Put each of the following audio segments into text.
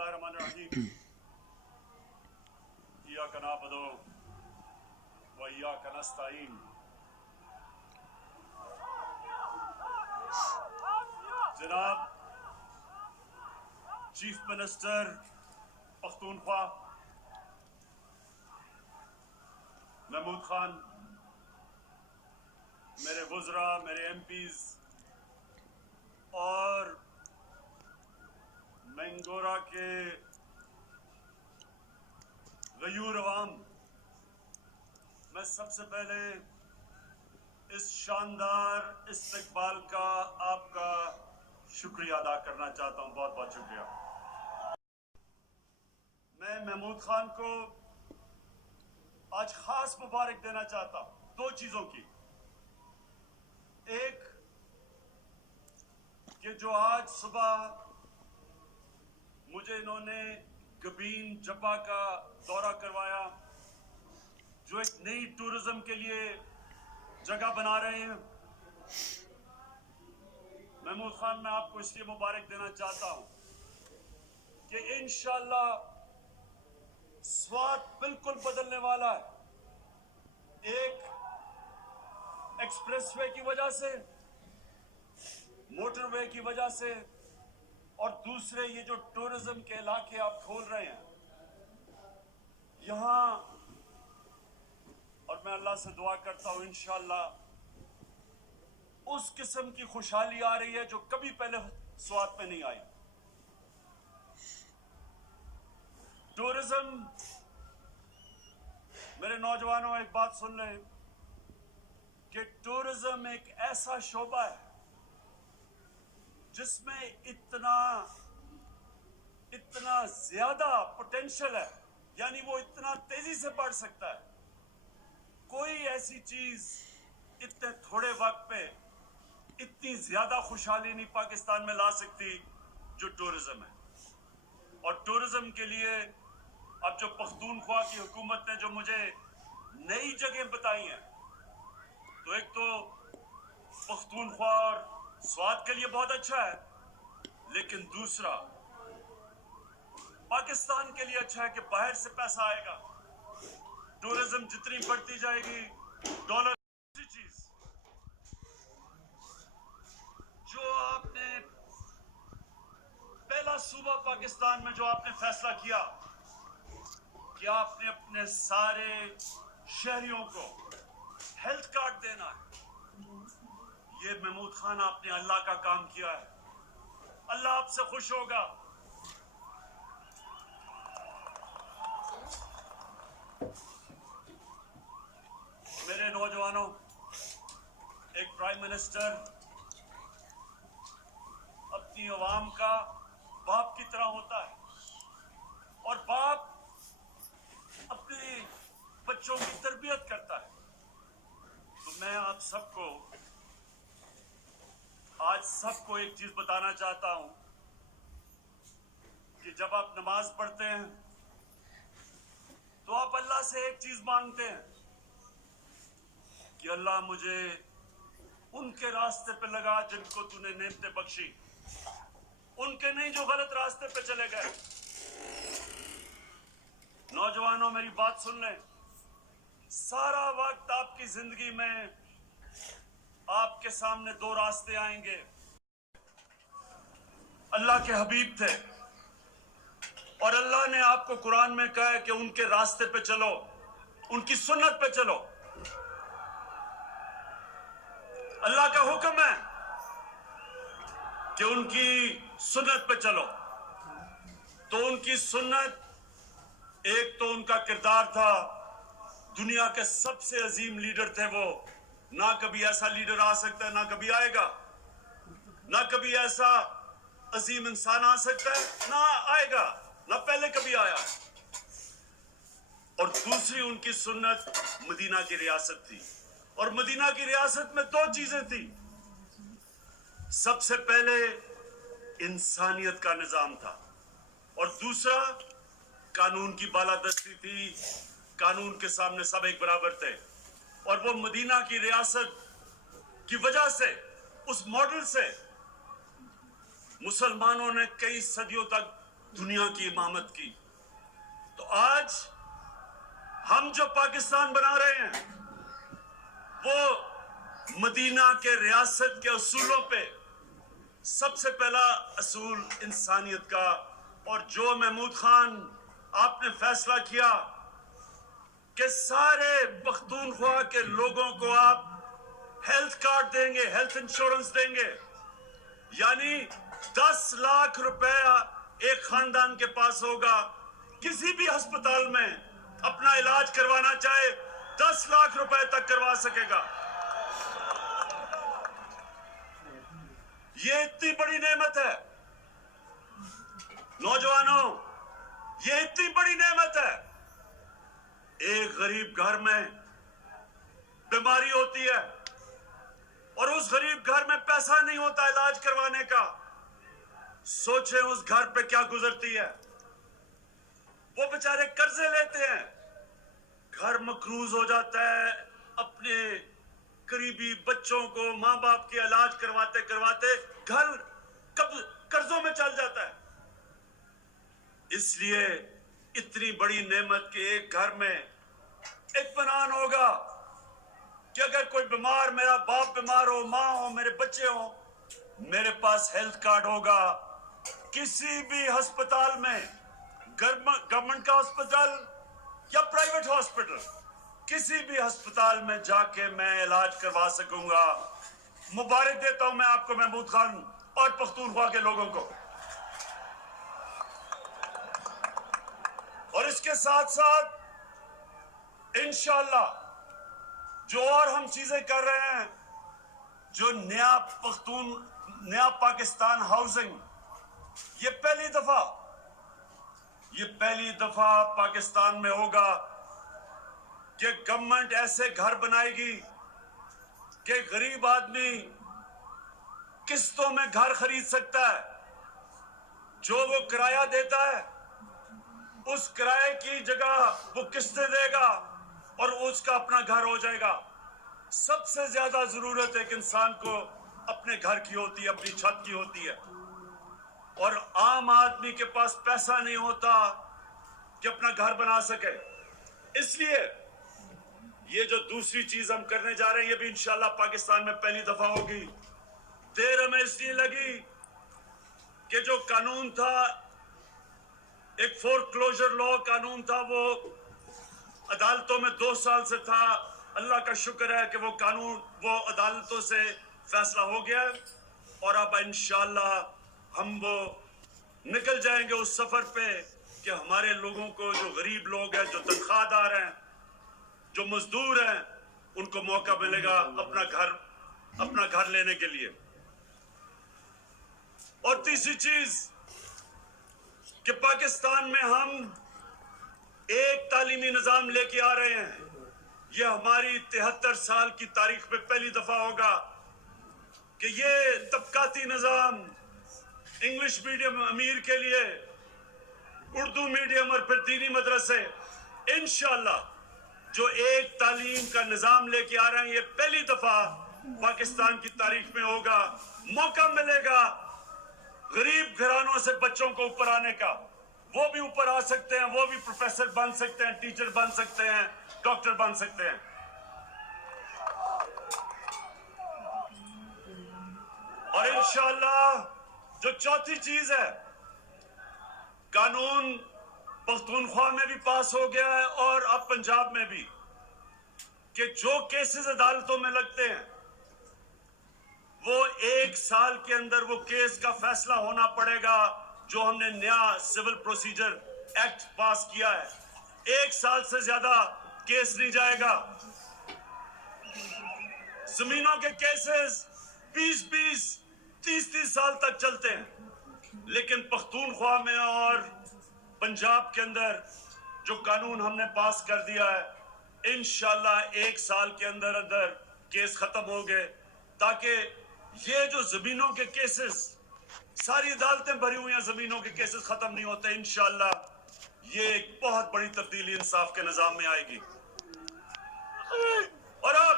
बिस्मिल्लाहिर्रहमानिर्रहीम। इय्याका नअबुदु व इय्याका नस्तईन। जनाब चीफ मिनिस्टर पख्तूनख्वा महमूद खान, मेरे वज़रा, मेरे एमपीज और मैंगोरा के गयूर अवाम, मैं सबसे पहले इस शानदार इस्तकबाल का आपका शुक्रिया अदा करना चाहता हूं। बहुत बहुत शुक्रिया। मैं महमूद खान को आज खास मुबारक देना चाहता हूं दो चीजों की। एक कि जो आज सुबह मुझे इन्होंने गबीन जब्बा का दौरा करवाया, जो एक नई टूरिज्म के लिए जगह बना रहे हैं। महमूद खान, मैं आपको इसलिए मुबारक देना चाहता हूं कि इंशाअल्लाह स्वात बिल्कुल बदलने वाला है। एक एक्सप्रेसवे की वजह से, मोटरवे की वजह से, और दूसरे ये जो टूरिज्म के इलाके आप खोल रहे हैं यहां, और मैं अल्लाह से दुआ करता हूं इंशाअल्लाह उस किस्म की खुशहाली आ रही है जो कभी पहले स्वात में नहीं आई। टूरिज्म, मेरे नौजवानों एक बात सुन लें कि टूरिज्म एक ऐसा शोबा है जिसमें इतना ज्यादा पोटेंशियल है, यानी वो इतना तेजी से बढ़ सकता है। कोई ऐसी चीज इतने थोड़े वक्त पे इतनी ज्यादा खुशहाली नहीं पाकिस्तान में ला सकती जो टूरिज्म है। और टूरिज्म के लिए अब जो पख्तूनख्वा की हुकूमत ने जो मुझे नई जगह बताई हैं, तो एक तो पख्तूनख्वा और स्वाद के लिए बहुत अच्छा है, लेकिन दूसरा पाकिस्तान के लिए अच्छा है कि बाहर से पैसा आएगा। टूरिज्म जितनी बढ़ती जाएगी, डॉलर चीज जो आपने पहला सूबा पाकिस्तान में जो आपने फैसला किया कि आपने अपने सारे शहरियों को हेल्थ कार्ड देना है, ये महमूद खान आपने अल्लाह का काम किया है। अल्लाह आपसे खुश होगा। मेरे नौजवानों, एक प्राइम मिनिस्टर अपनी आवाम का बाप की तरह होता है, और बाप अपने बच्चों की तरबियत करता है। तो मैं आप सबको आज एक चीज बताना चाहता हूं कि जब आप नमाज पढ़ते हैं तो आप अल्लाह से एक चीज मांगते हैं कि अल्लाह मुझे उनके रास्ते पे लगा जिनको तूने नेमतें बख्शी, उनके नहीं जो गलत रास्ते पे चले गए। नौजवानों, मेरी बात सुन लें। सारा वक्त आपकी जिंदगी में आपके सामने दो रास्ते आएंगे। अल्लाह के हबीब थे और अल्लाह ने आपको कुरान में कहा है कि उनके रास्ते पे चलो, उनकी सुन्नत पे चलो। अल्लाह का हुक्म है कि उनकी सुन्नत पे चलो। तो उनकी सुन्नत, एक तो उनका किरदार था, दुनिया के सबसे अजीम लीडर थे वो। ना कभी ऐसा लीडर आ सकता है, ना कभी आएगा, ना कभी ऐसा अजीम इंसान आ सकता है, ना आएगा, ना पहले कभी आया। और दूसरी उनकी सुन्नत मदीना की रियासत थी, और मदीना की रियासत में दो चीजें थी। सबसे पहले इंसानियत का निजाम था, और दूसरा कानून की बालादस्ती थी। कानून के सामने सब एक बराबर थे। और वो मदीना की रियासत की वजह से, उस मॉडल से मुसलमानों ने कई सदियों तक دنیا کی امامت کی. تو آج ہم جو پاکستان بنا رہے ہیں وہ مدینہ کے ریاست کے اصولوں پہ، سب سے پہلا اصول انسانیت کا. اور جو محمود خان آپ نے فیصلہ کیا کہ سارے پختونخوا کے لوگوں کو آپ ہیلتھ کارڈ دیں گے، ہیلتھ انشورنس دیں گے، یعنی 10 لاکھ روپے ایک خاندان کے پاس ہوگا. کسی بھی ہسپتال میں اپنا علاج کروانا چاہے 10 لاکھ روپے تک کروا سکے گا. یہ اتنی بڑی نعمت ہے نوجوانوں، یہ اتنی بڑی نعمت ہے. ایک غریب گھر میں بیماری ہوتی ہے اور اس غریب گھر میں پیسہ نہیں ہوتا علاج کروانے کا. سوچیں اس گھر پہ کیا گزرتی ہے. وہ بیچارے قرضے لیتے ہیں، گھر مقروض ہو جاتا ہے، اپنے قریبی بچوں کو ماں باپ کے علاج کرواتے کرواتے گھر قرضوں میں چل جاتا ہے. اس لیے اتنی بڑی نعمت کہ ایک گھر میں اطمینان ہوگا کہ اگر کوئی بیمار، میرا باپ بیمار ہو، ماں ہو، میرے بچے ہوں، میرے پاس ہیلتھ کارڈ ہوگا. کسی بھی ہسپتال میں، گورنمنٹ کا ہسپتال یا پرائیویٹ ہاسپٹل، کسی بھی ہسپتال میں جا کے میں علاج کروا سکوں گا. مبارک دیتا ہوں میں آپ کو، محمود خان اور پختونخوا کے لوگوں کو. اور اس کے ساتھ ساتھ انشاءاللہ جو اور ہم چیزیں کر رہے ہیں، جو نیا پاکستان ہاؤسنگ، یہ پہلی دفعہ پاکستان میں ہوگا کہ گورنمنٹ ایسے گھر بنائے گی کہ غریب آدمی قسطوں میں گھر خرید سکتا ہے. جو وہ کرایہ دیتا ہے اس کرائے کی جگہ وہ قسطیں دے گا اور اس کا اپنا گھر ہو جائے گا. سب سے زیادہ ضرورت ایک انسان کو اپنے گھر کی ہوتی ہے، اپنی چھت کی ہوتی ہے. اور عام آدمی کے پاس پیسہ نہیں ہوتا کہ اپنا گھر بنا سکے. اس لیے یہ جو دوسری چیز ہم کرنے جا رہے ہیں، یہ بھی انشاءاللہ پاکستان میں پہلی دفعہ ہوگی. دیر ہمیں اس لیے لگی کہ جو قانون تھا، ایک فور کلوجر لا قانون تھا، وہ عدالتوں میں 2 سال سے تھا. اللہ کا شکر ہے کہ وہ قانون وہ عدالتوں سے فیصلہ ہو گیا ہے اور اب انشاءاللہ ہم وہ نکل جائیں گے اس سفر پہ کہ ہمارے لوگوں کو، جو غریب لوگ ہیں، جو تنخواہ دار ہیں، جو مزدور ہیں، ان کو موقع ملے گا اپنا گھر لینے کے لیے. اور تیسری چیز کہ پاکستان میں ہم ایک تعلیمی نظام لے کے آ رہے ہیں. یہ ہماری 73 سال کی تاریخ میں پہلی دفعہ ہوگا کہ یہ طبقاتی نظام، انگلش میڈیم امیر کے لیے، اردو میڈیم اور پھر دینی مدرسے، انشاءاللہ جو ایک تعلیم کا نظام لے کے آ رہے ہیں، یہ پہلی دفعہ پاکستان کی تاریخ میں ہوگا. موقع ملے گا غریب گھرانوں سے بچوں کو اوپر آنے کا. وہ بھی اوپر آ سکتے ہیں، وہ بھی پروفیسر بن سکتے ہیں، ٹیچر بن سکتے ہیں، ڈاکٹر بن سکتے ہیں. اور انشاءاللہ جو چوتھی چیز ہے، قانون پختونخوا میں بھی پاس ہو گیا ہے اور اب پنجاب میں بھی، کہ جو کیسز عدالتوں میں لگتے ہیں وہ 1 سال کے اندر وہ کیس کا فیصلہ ہونا پڑے گا. جو ہم نے نیا سول پروسیجر ایکٹ پاس کیا ہے، 1 سال سے زیادہ کیس نہیں جائے گا. زمینوں کے کیسز 20-20 30-30 سال تک چلتے ہیں، لیکن پختونخوا میں اور پنجاب کے اندر جو قانون ہم نے پاس کر دیا ہے، انشاءاللہ 1 سال کے اندر کیس ختم ہو گئے. تاکہ یہ جو زمینوں کے کیسز، ساری عدالتیں بھری ہوئی ہیں، زمینوں کے کیسز ختم نہیں ہوتے. انشاءاللہ یہ ایک بہت بڑی تبدیلی انصاف کے نظام میں آئے گی. اور اب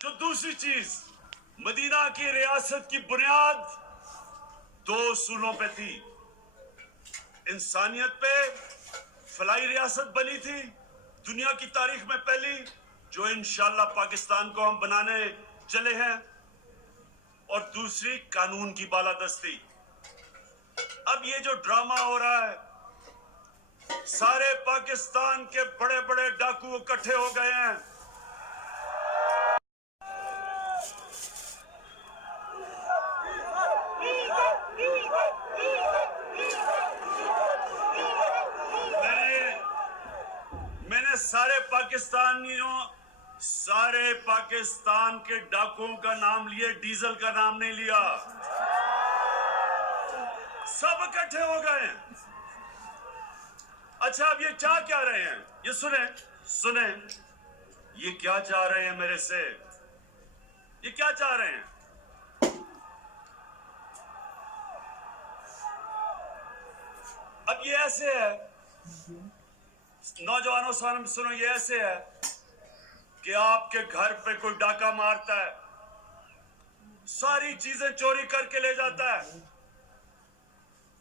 جو دوسری چیز، مدینہ کی ریاست کی بنیاد 2 اصولوں پہ تھی. इंसानियत पे फलाई रियासत बनी थी, दुनिया की तारीख में पहली, जो इंशाल्लाह पाकिस्तान को हम बनाने चले हैं, और दूसरी कानून की बालादस्ती। अब ये जो ड्रामा हो रहा है, सारे पाकिस्तान के बड़े बड़े डाकू इकट्ठे हो गए हैं। मैंने सारे पाकिस्तान के डाकुओं का नाम लिए, डीजल का नाम नहीं लिया। सब इकट्ठे हो गए हैं। अच्छा, अब ये चाह क्या रहे हैं? ये सुने, ये क्या चाह रहे हैं मेरे से? ये क्या चाह रहे हैं? अब ये ऐसे है, नौजवानों सुनो, ये ऐसे है कि आपके घर पे कोई डाका मारता है, सारी चीजें चोरी करके ले जाता है,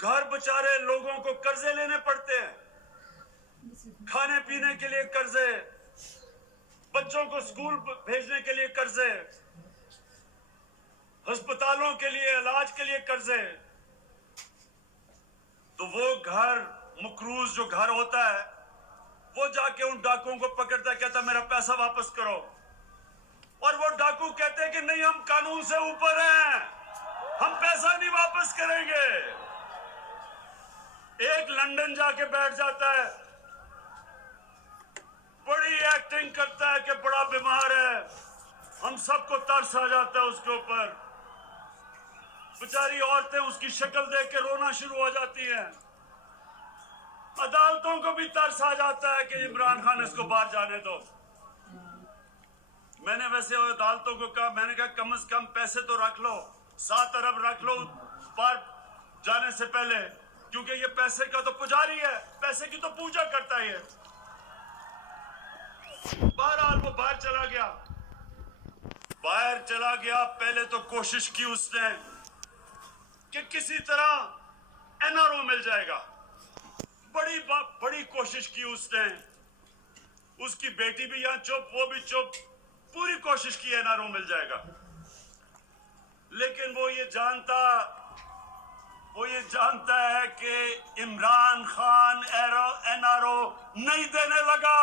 घर बेचारे लोगों को कर्जे लेने पड़ते हैं, खाने पीने के लिए कर्जे, बच्चों को स्कूल भेजने के लिए कर्जे, अस्पतालों के लिए इलाज के लिए कर्जे। तो वो घर, मकरूज जो घर होता है, वो जाके उन डाकुओं को पकड़ता है, कहता मेरा पैसा वापस करो। और वो डाकू कहते हैं कि नहीं, हम कानून से ऊपर हैं, हम पैसा नहीं वापस करेंगे। एक लंदन जाके बैठ जाता है, बड़ी एक्टिंग करता है कि बड़ा बीमार है, हम सबको तरस आ जाता है उसके ऊपर। बेचारी औरतें उसकी शक्ल देख के रोना शुरू हो जाती हैं। अदालतों को भी तरस आ जाता है कि इमरान खान इसको बाहर जाने दो। मैंने वैसे अदालतों को कहा, मैंने कहा कम से कम पैसे तो रख लो, 7 अरब रख लो बाहर जाने से पहले, क्योंकि ये पैसे का तो पुजारी है, पैसे की तो पूजा करता है। बहरहाल वो बाहर चला गया। पहले तो कोशिश की उसने कि किसी तरह एनआरओ मिल जाएगा, बड़ी कोशिश की उसने। उसकी बेटी भी यहां चुप, वो भी चुप, पूरी कोशिश की एनआरओ मिल जाएगा। लेकिन वो ये जानता है कि इमरान खान एनआरओ नहीं देने लगा।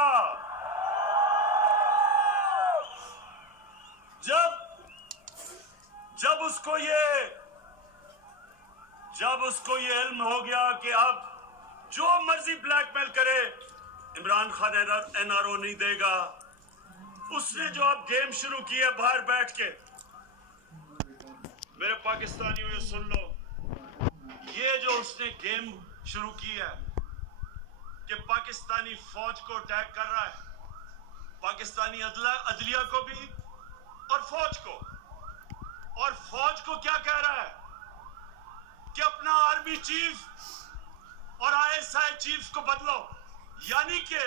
जब उसको ये इल्म हो गया कि अब जो मर्जी ब्लैकमेल करे, इमरान खान एनआरओ नहीं देगा, उसने जो अब गेम शुरू की है बाहर बैठ के, मेरे पाकिस्तानियों ये सुन लो, ये जो उसने गेम शुरू की है कि पाकिस्तानी फौज को अटैक कर रहा है, पाकिस्तानी अदलिया को भी और फौज को क्या कह रहा है कि अपना आर्मी चीफ और आईएसआई चीफ को बदलो। यानी कि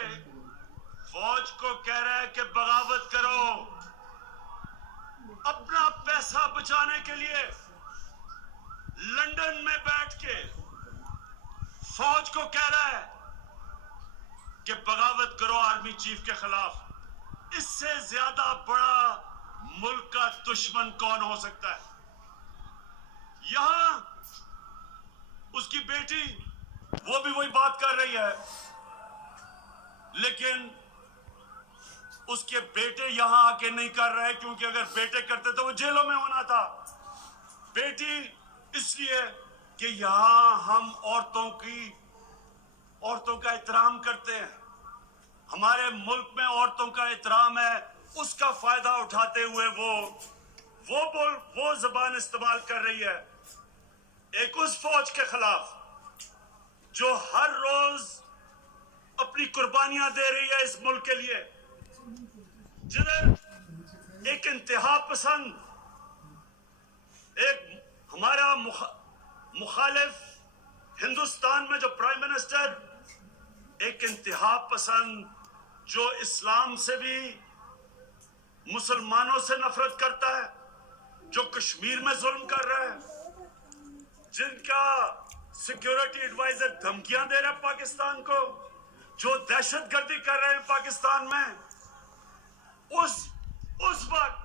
फौज को कह रहा है कि बगावत करो, अपना पैसा बचाने के लिए लंदन में बैठ के फौज को कह रहा है कि बगावत करो आर्मी चीफ के खिलाफ। इससे ज्यादा बड़ा मुल्क का दुश्मन कौन हो सकता है? यहां उसकी बेटी, वो भी वही बात कर रही है, लेकिन उसके बेटे यहां आके नहीं कर रहे, क्योंकि अगर बेटे करते तो वो जेलों में होना था। बेटी इसलिए कि यहां हम औरतों का एहतराम करते हैं, हमारे मुल्क में औरतों का एहतराम है, उसका फायदा उठाते हुए वो जबान इस्तेमाल कर रही है एक उस फौज के खिलाफ जो हर रोज अपनी कुर्बानियां दे रही है इस मुल्क के लिए, जिधर एक इंतहा पसंद, एक हमारा मुखालिफ हिंदुस्तान में जो प्राइम मिनिस्टर, एक इंतहा पसंद जो इस्लाम से भी, मुसलमानों से नफरत करता है, जो कश्मीर में जुल्म कर रहा है, जिनका सिक्योरिटी एडवाइजर धमकियां दे रहे हैं पाकिस्तान को, जो दहशतगर्दी कर रहे हैं पाकिस्तान में, उस वक्त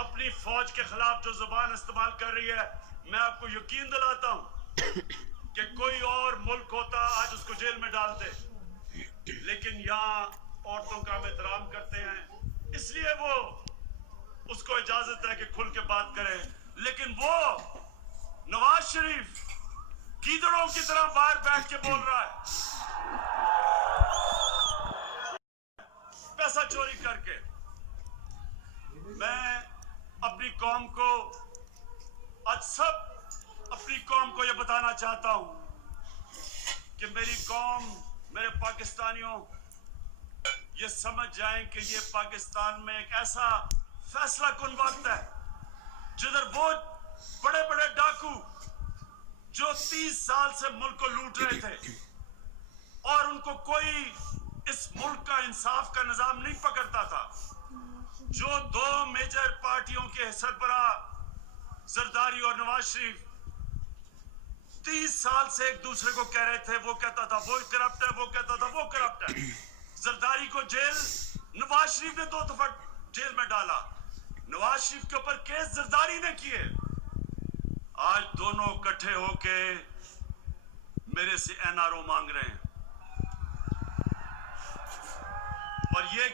अपनी फौज के खिलाफ जो जुबान इस्तेमाल कर रही है, मैं आपको यकीन दिलाता हूं कि कोई और मुल्क होता आज उसको जेल में डाल दे, लेकिन यहाँ औरतों का हम एहतराम करते हैं, इसलिए वो उसको इजाजत है कि खुल के बात करे। लेकिन वो नवाज शरीफ गीदड़ों की तरह बाहर बैठ के बोल रहा है, पैसा चोरी करके। मैं अपनी कौम को, आज सब अपनी कौम को यह बताना चाहता हूं कि मेरी कौम, मेरे पाकिस्तानियों, ये समझ जाएं कि ये पाकिस्तान में एक ऐसा फैसला कुन वक्त है जिधर वो बड़े बड़े डाकू जो 30 साल से मुल्क को लूट रहे थे और उनको कोई इस मुल्क का इंसाफ का निजाम नहीं पकड़ता था, जो दो मेजर पार्टियों के सरबराह जरदारी और नवाज शरीफ 30 साल से एक दूसरे को कह रहे थे, वो कहता था वो करप्ट है, वो कहता था वो करप्ट है। जरदारी को जेल नवाज शरीफ ने 2 दफा जेल में डाला, नवाज शरीफ के ऊपर केस जरदारी ने किए। आज दोनों इकट्ठे होके मेरे से एनआरओ मांग रहे हैं और ये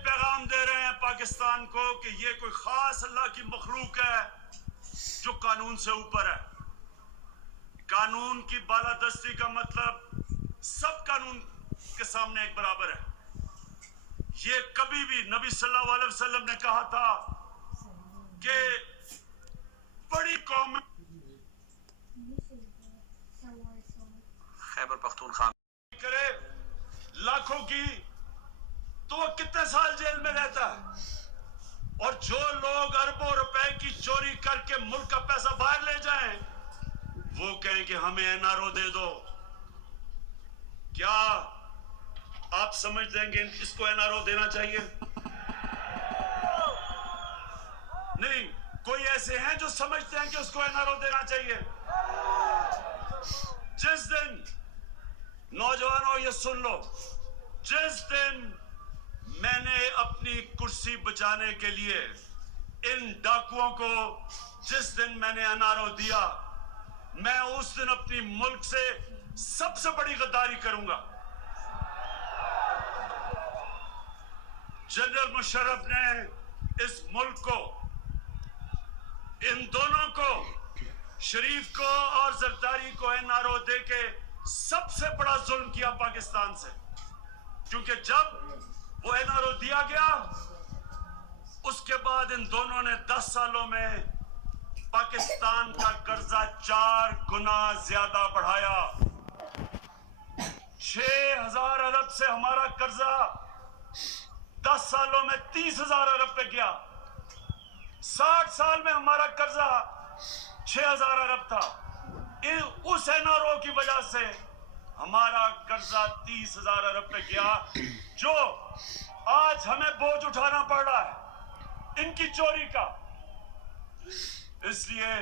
पैगाम दे रहे हैं पाकिस्तान को कि ये कोई खास अल्लाह की मखलूक है जो कानून से ऊपर है। कानून की बालादस्ती का मतलब सब कानून के सामने एक बराबर है। ये कभी भी नबी सल्लल्लाहु अलैहि वसल्लम ने कहा था कि बड़ी कौम खैबर पख्तूनख्वा करे लाखों की, तो वो कितने साल जेल में रहता है। और जो लोग अरबों रुपए की चोरी करके मुल्क का पैसा बाहर ले जाएं, वो कहें कि हमें एनआरओ दे दो। क्या आप समझ देंगे इसको एनआरओ देना चाहिए? नहीं, कोई ऐसे हैं जो समझते हैं कि उसको एनआरओ देना चाहिए। जिस दिन, नौजवानों ये सुन लो, जिस दिन मैंने अपनी कुर्सी बचाने के लिए इन डाकुओं को, जिस दिन मैंने एनआरओ दिया, मैं उस दिन अपनी मुल्क से सबसे बड़ी गद्दारी करूंगा। जनरल मुशर्रफ ने इस मुल्क को, इन दोनों को, शरीफ को और जरदारी को एनआरओ दे के सबसे बड़ा जुल्म किया पाकिस्तान से, क्योंकि जब वो एनआरओ दिया गया उसके बाद इन दोनों ने 10 सालों में पाकिस्तान का कर्जा 4 गुना ज्यादा बढ़ाया। 6,000 अरब से हमारा कर्जा 10 सालों में 30,000 अरब पे गया। 60 साल में हमारा कर्जा 6,000 अरब था। उस एनआरओ की वजह से हमारा कर्जा 30,000 अरब पे गया, जो आज हमें बोझ उठाना पड़ रहा है इनकी चोरी का। इसलिए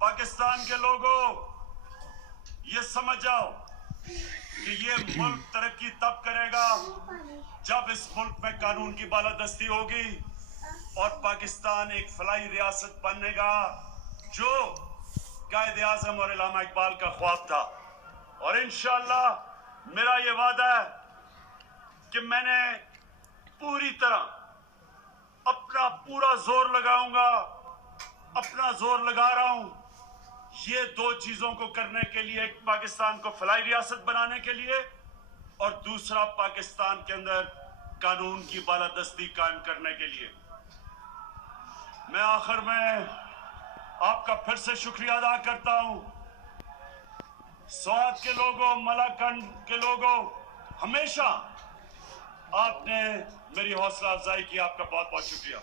पाकिस्तान के लोगों, ये समझ जाओ कि ये मुल्क तरक्की तब करेगा जब इस मुल्क में कानून की बालादस्ती होगी और पाकिस्तान एक फलाई रियासत बनेगा, जो कायद आज़म और इलामा इकबाल का ख्वाब था। और इंशाअल्लाह मेरा ये वादा है कि मैंने पूरी तरह अपना पूरा जोर लगाऊंगा, अपना जोर लगा रहा हूं ये 2 चीजों को करने के लिए, एक पाकिस्तान को फलाई रियासत बनाने के लिए और दूसरा पाकिस्तान के अंदर कानून की बालादस्ती कायम करने के लिए। मैं आखिर में आपका फिर से शुक्रिया अदा करता हूं। स्वात के लोगों, मलाकंड के लोगों, हमेशा आपने मेरी हौसला अफजाई की। आपका बहुत बहुत शुक्रिया।